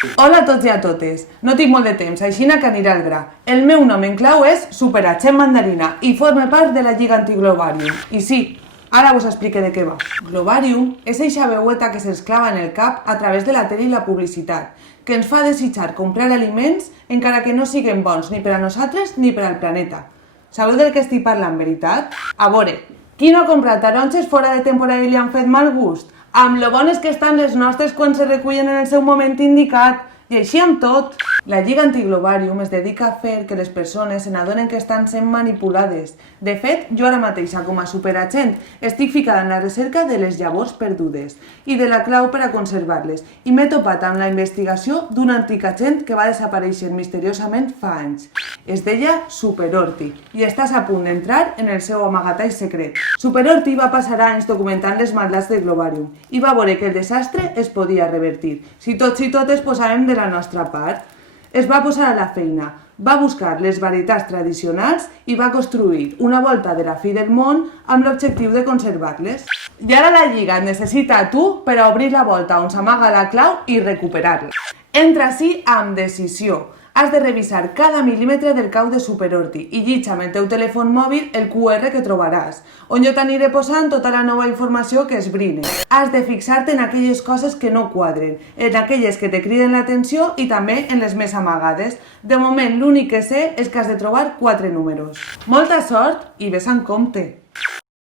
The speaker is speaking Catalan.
Hola a tots i a totes. No tinc molt de temps, aixina que anirà al gra. El meu nom en clau és Superagent Mandarina i forma part de la Lliga Antiglobarium. I sí, ara us explique de què va. Globarium és eixa veueta que se'ns clava en el cap a través de la tele i la publicitat, que ens fa desitjar comprar aliments encara que no siguen bons ni per a nosaltres ni per al planeta. Sabeu del que estic parlant, veritat? A veure, qui no ha comprat taronges fora de temporada i li han fet mal gust? Amb lo bones que estan les nostres quan se recullen en el seu moment indicat, i així amb tot. La Lliga Antiglobarium es dedica a fer que les persones se n'adonen que estan sent manipulades. De fet, jo ara mateixa, com a superagent, estic ficada en la recerca de les llavors perdudes i de la clau per a conservar-les, i m'he topat amb la investigació d'un antic agent que va desaparèixer misteriosament fa anys. Es deia Superorti, i estàs a punt d'entrar en el seu amagatall secret. Superorti va passar anys documentant les maldats de Globarium i va veure que el desastre es podia revertir, si tots i totes posàvem de la nostra part. Es va posar a la feina, va buscar les varietats tradicionals i va construir una volta de la fi del món amb l'objectiu de conservar-les. I ara la Lliga et necessita a tu per a obrir la volta on s'amaga la clau i recuperar-la. Entra així amb decisió. Has de revisar cada mil·límetre del cau de Superorti i llitja amb el teu telèfon mòbil el QR que trobaràs, on jo t'aniré posant tota la nova informació que es brine. Has de fixar-te en aquelles coses que no quadren, en aquelles que te criden l'atenció i també en les més amagades. De moment l'únic que sé és que has de trobar 4 números. Molta sort i ves amb compte!